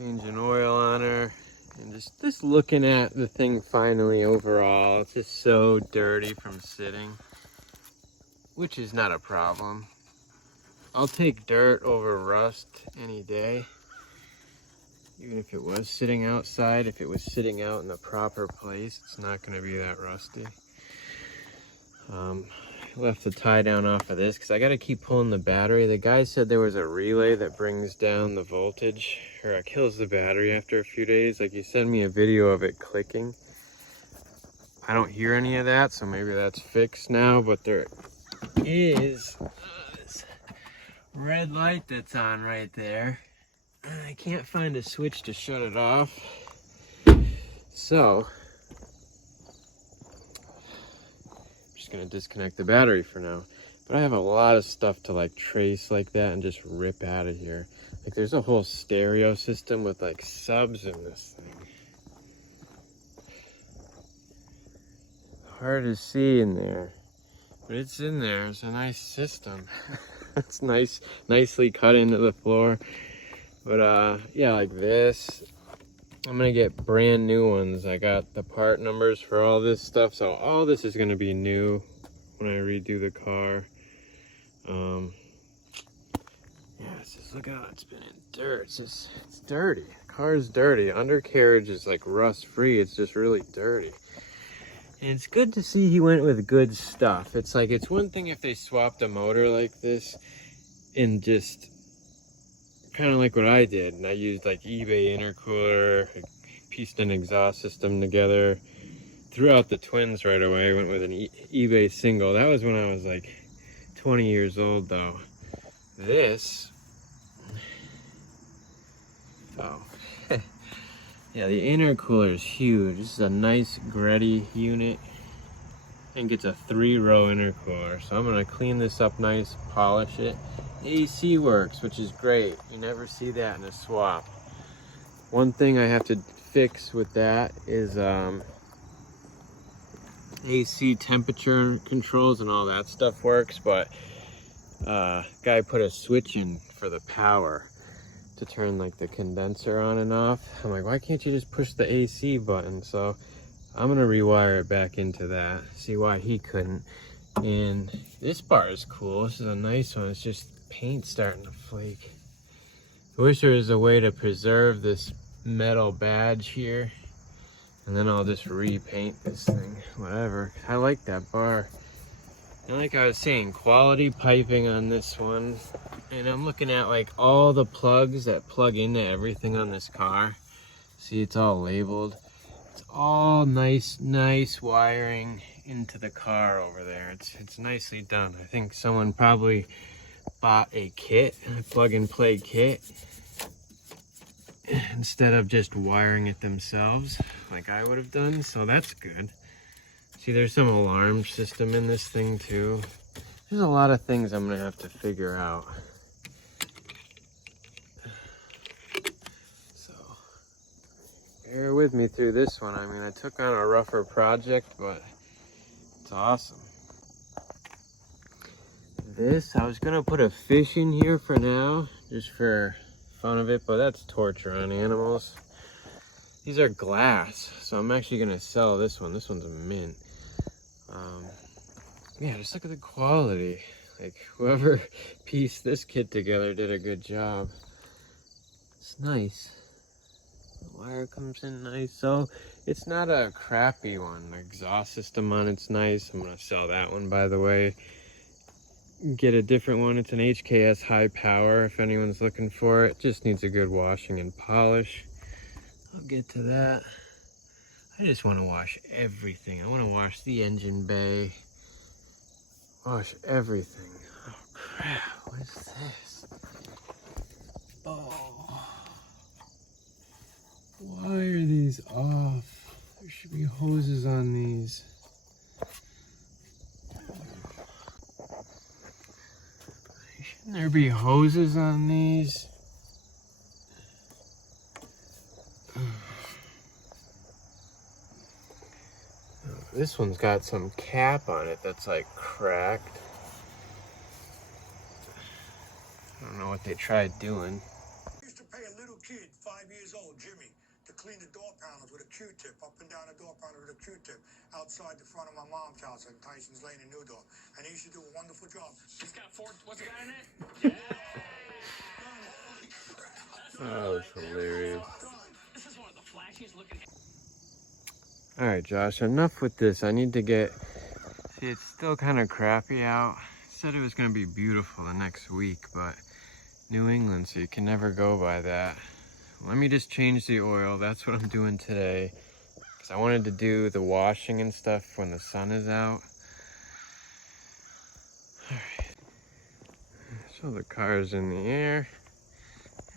Changing oil on her. And just looking at the thing finally overall. It's just so dirty from sitting, which is not a problem. I'll take dirt over rust any day. Even if it was sitting outside, if it was sitting out in the proper place, it's not going to be that rusty. I left the tie down off of this because I got to keep pulling the battery. The guy said there was a relay that brings down the voltage, or kills the battery after a few days. Like, he sent me a video of it clicking. I don't hear any of that, so maybe that's fixed now, but there is this red light that's on right there. I can't find a switch to shut it off. So I'm just gonna disconnect the battery for now. But I have a lot of stuff to like trace like that and just rip out of here. Like, there's a whole stereo system with like subs in this thing. Hard to see in there, but it's in there. It's a nice system. It's nicely cut into the floor. But yeah, like this, I'm gonna get brand new ones. I got the part numbers for all this stuff, so all this is gonna be new when I redo the car. Yeah, it's just, look how it's been in dirt. It's dirty. The car's dirty. Undercarriage is like rust free. It's just really dirty. And it's good to see he went with good stuff. It's like, it's one thing if they swapped a motor like this and just kind of like what I did, and I used like eBay intercooler, pieced an exhaust system together, threw out the twins right away, went with an eBay single. That was when I was like 20 years old though. This, oh, yeah, the intercooler is huge. This is a nice Gretty unit and gets a 3-row intercooler. So I'm gonna clean this up nice, polish it. AC works, which is great. You never see that in a swap. One thing I have to fix with that is AC temperature controls and all that stuff works, but guy put a switch in for the power to turn like the condenser on and off. I'm like, why can't you just push the AC button? So I'm gonna rewire it back into that, see why he couldn't. And this bar is cool. This is a nice one. It's just paint starting to flake. I wish there was a way to preserve this metal badge here, and then I'll just repaint this thing, whatever. I like that bar. And like I was saying, quality piping on this one. And I'm looking at like all the plugs that plug into everything on this car. See, it's all labeled. It's all nice wiring into the car over there. It's nicely done. I think someone probably bought a kit, a plug and play kit, instead of just wiring it themselves like I would have done, so that's good. See, there's some alarm system in this thing too. There's a lot of things I'm gonna have to figure out. So bear with me through this one. I mean, I took on a rougher project, but it's awesome. This, I was gonna put a fish in here for now, just for fun of it, but that's torture on animals. These are glass, so I'm actually gonna sell this one. This one's a mint. Yeah, just look at the quality. Like, whoever pieced this kit together did a good job. It's nice. The wire comes in nice, so it's not a crappy one. The exhaust system on it's nice. I'm gonna sell that one, by the way. Get a different one. It's an HKS high power if anyone's looking for it. Just needs a good washing and polish. I'll get to that. I just want to wash everything. I want to wash the engine bay. Wash everything. Oh crap, what is this? Oh. Why are these off? There should be hoses on these. Shouldn't there be hoses on these? This one's got some cap on it that's like cracked. I don't know what they tried doing. I used to pay a little kid kid, 5 years old, Jimmy, to clean the door panels with a Q-tip, up and down the door panel with a Q-tip, outside the front of my mom's house on Tyson's Lane in Newdorf. And he used to do a wonderful job. He's got four, what's it got in it? Yeah! Oh, that's hilarious. This is one of the flashiest looking... Alright, Josh, enough with this. I need to get... See, it's still kind of crappy out. It said it was going to be beautiful the next week, but New England, so you can never go by that. Let me just change the oil. That's what I'm doing today. Because I wanted to do the washing and stuff when the sun is out. Alright. So the car's in the air.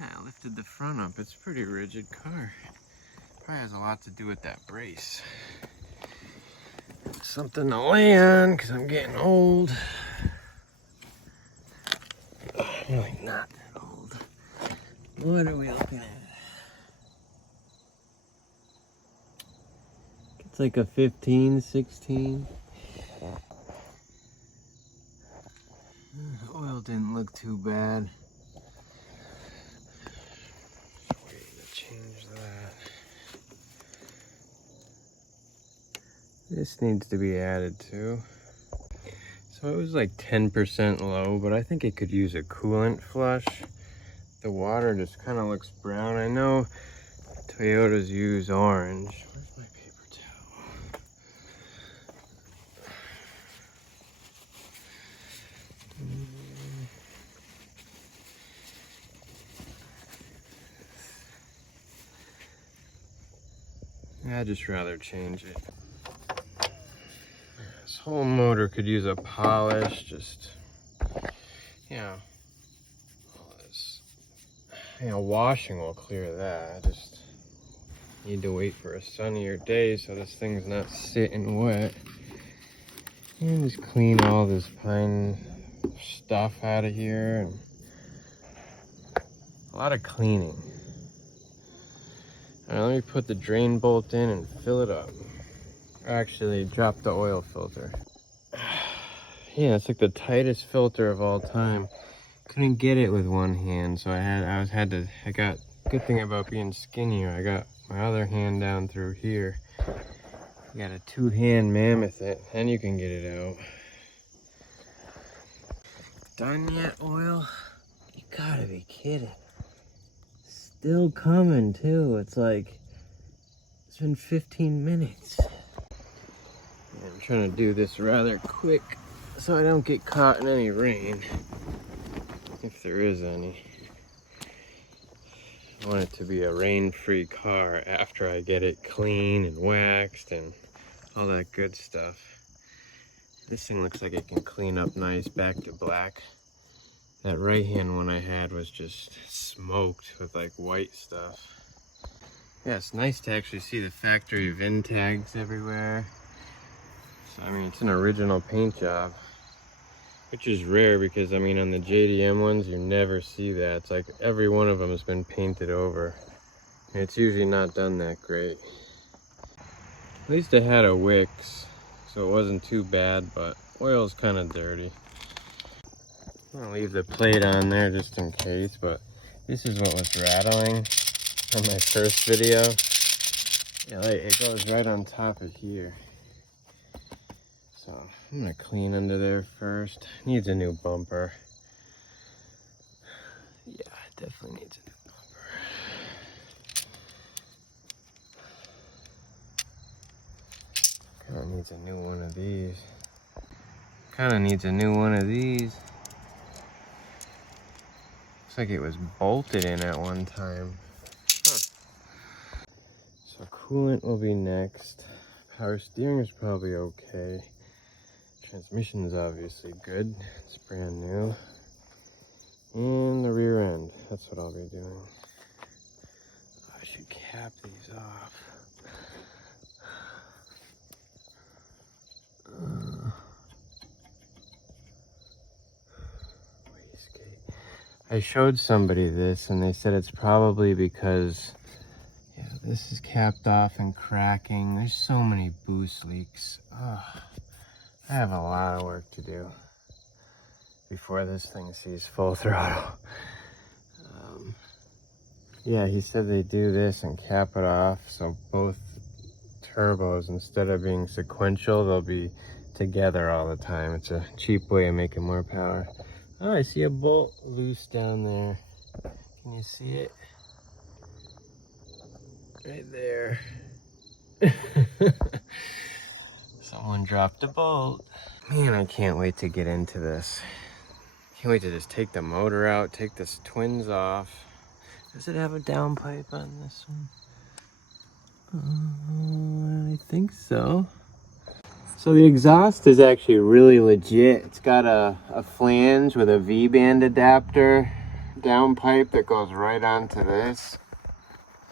Yeah, I lifted the front up. It's a pretty rigid car. Probably has a lot to do with that brace. Something to lay on because I'm getting old. Really not that old. What are we looking at? It's like a 15, 16. Oil didn't look too bad. Waiting to change that. This needs to be added too. So it was like 10% low, but I think it could use a coolant flush. The water just kind of looks brown. I know Toyotas use orange. Where's my paper towel? I'd just rather change it. This whole motor could use a polish, just, you know, all this, you know, washing will clear that. I just need to wait for a sunnier day so this thing's not sitting wet. And just clean all this pine stuff out of here, and a lot of cleaning. All right, let me put the drain bolt in and fill it up. Actually, drop the oil filter. Yeah, it's like the tightest filter of all time. Couldn't get it with one hand, so good thing about being skinnier, I got my other hand down through here. You got a two-hand mammoth it, and you can get it out. Done yet, oil? You gotta be kidding. Still coming too. It's like, it's been 15 minutes. I'm trying to do this rather quick so I don't get caught in any rain, if there is any. I want it to be a rain-free car after I get it clean and waxed and all that good stuff. This thing looks like it can clean up nice back to black. That right-hand one I had was just smoked with like white stuff. Yeah, it's nice to actually see the factory VIN tags everywhere. So, I mean, it's an original paint job, which is rare because, I mean, on the JDM ones, you never see that. It's like every one of them has been painted over. And it's usually not done that great. At least it had a Wix, so it wasn't too bad, but oil's kind of dirty. I'm gonna leave the plate on there just in case, but this is what was rattling on my first video. Yeah, like, it goes right on top of here. So I'm gonna clean under there first. Needs a new bumper. Yeah, it definitely needs a new bumper. Kinda needs a new one of these. Kinda needs a new one of these. Looks like it was bolted in at one time. Huh. So coolant will be next. Power steering is probably okay. Transmission is obviously good. It's brand new. And the rear end. That's what I'll be doing. I should cap these off. I showed somebody this and they said it's probably because, yeah, this is capped off and cracking. There's so many boost leaks. Oh, I have a lot of work to do before this thing sees full throttle. Yeah, he said they do this and cap it off, so both turbos, instead of being sequential, they'll be together all the time. It's a cheap way of making more power. Oh, I see a bolt loose down there. Can you see it? Right there. Someone dropped a bolt. Man, I can't wait to get into this. Can't wait to just take the motor out, take this twins off. Does it have a downpipe on this one? I think so. So the exhaust is actually really legit. It's got a flange with a V-band adapter downpipe that goes right onto this.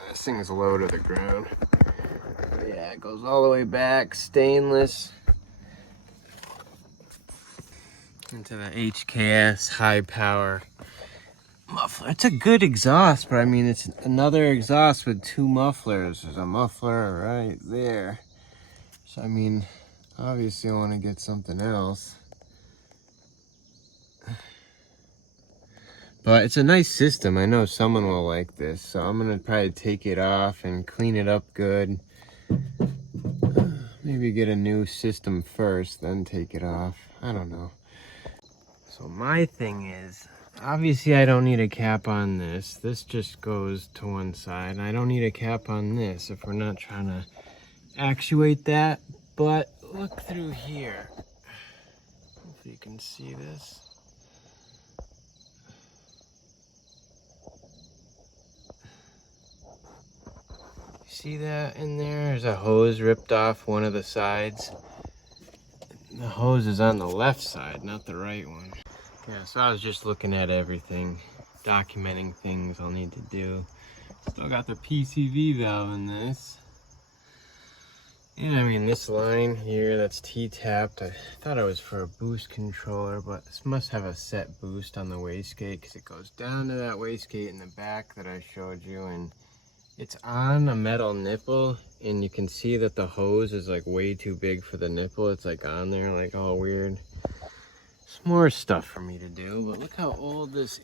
This thing's low to the ground. Yeah, it goes all the way back, stainless. Into the HKS high power muffler. It's a good exhaust, but I mean, it's another exhaust with two mufflers. There's a muffler right there. So I mean, obviously I want to get something else. But it's a nice system. I know someone will like this. So I'm going to probably take it off and clean it up good. Maybe get a new system first, then take it off. I don't know. So my thing is, obviously I don't need a cap on this. This just goes to one side. I don't need a cap on this if we're not trying to actuate that. But look through here. If you can see this. See that in there? There's a hose ripped off one of the sides. The hose is on the left side, not the right one. Yeah, so I was just looking at everything, documenting things I'll need to do. Still got the PCV valve in this. And I mean, this line here that's T-tapped, I thought it was for a boost controller, but this must have a set boost on the wastegate because it goes down to that wastegate in the back that I showed you, and it's on a metal nipple, and you can see that the hose is like way too big for the nipple. It's like on there, like all weird. It's more stuff for me to do, but look how old this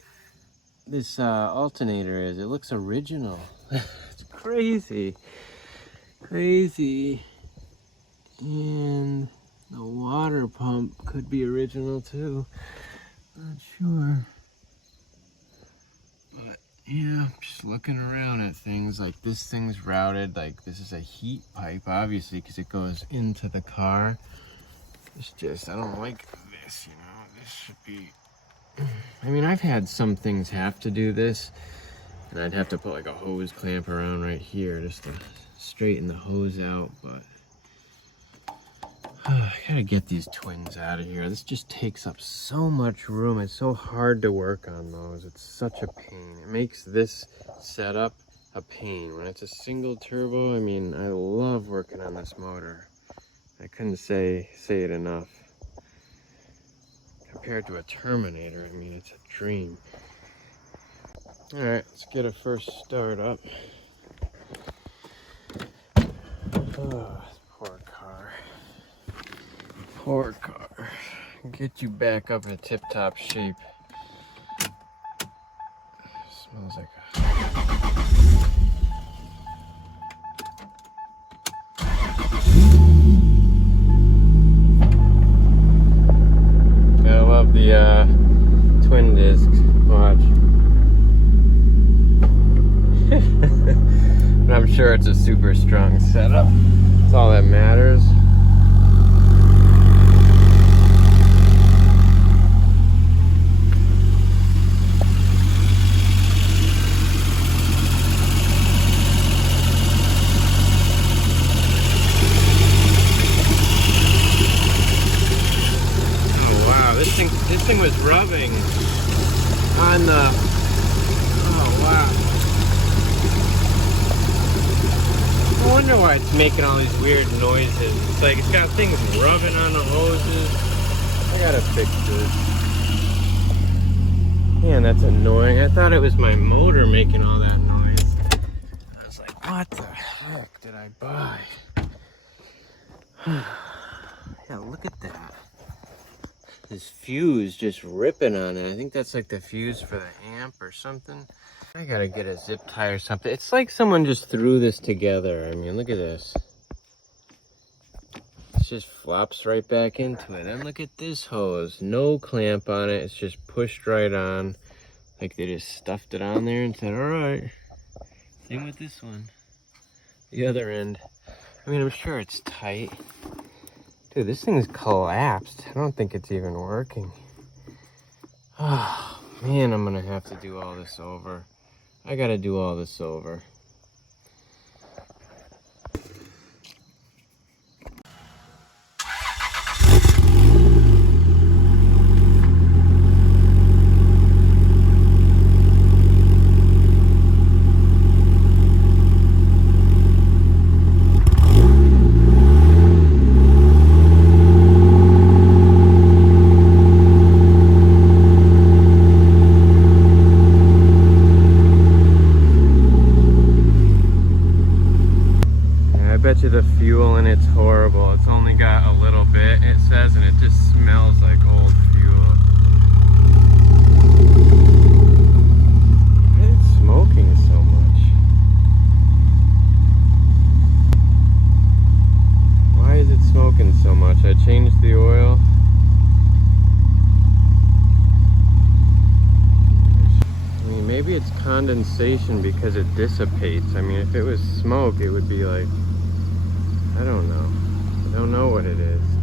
alternator is. It looks original. It's crazy. Crazy. And the water pump could be original too. Not sure. But yeah, just looking around at things, like this thing's routed, like this is a heat pipe, obviously, because it goes into the car. It's just, I don't like this, you know. This should be, I mean, I've had some things have to do this, and I'd have to put like a hose clamp around right here just to straighten the hose out, but I gotta get these twins out of here. This just takes up so much room. It's so hard to work on those. It's such a pain. It makes this setup a pain. When it's a single turbo, I mean, I love working on this motor. I couldn't say it enough. Compared to a Terminator, I mean, it's a dream. All right, let's get a first start up. Oh, poor car. Poor car. Get you back up in tip-top shape. Smells like a... I love the twin discs. Watch. But I'm sure it's a super strong setup. That's all that matters. This thing was rubbing on the, oh wow. No wonder why it's making all these weird noises. It's like it's got things rubbing on the hoses. I gotta fix this. Man, that's annoying. I thought it was my motor making all that noise. I was like, what the heck did I buy? Yeah, look at that. This fuse just ripping on it. I think that's like the fuse for the amp or something. I gotta get a zip tie or something. It's like someone just threw this together. I mean, look at this. It just flops right back into it. And look at this hose. No clamp on it. It's just pushed right on. Like they just stuffed it on there and said, all right. Same with this one. The other end. I mean, I'm sure it's tight. Dude, this thing's collapsed. I don't think it's even working. Oh, man, I'm gonna have to do all this over. I gotta do all this over. I bet you the fuel in it's horrible. It's only got a little bit, it says, and it just smells like old fuel. Why is it smoking so much? Why is it smoking so much? I changed the oil. I mean, maybe it's condensation because it dissipates. I mean, if it was smoke, it would be like, I don't know. I don't know what it is.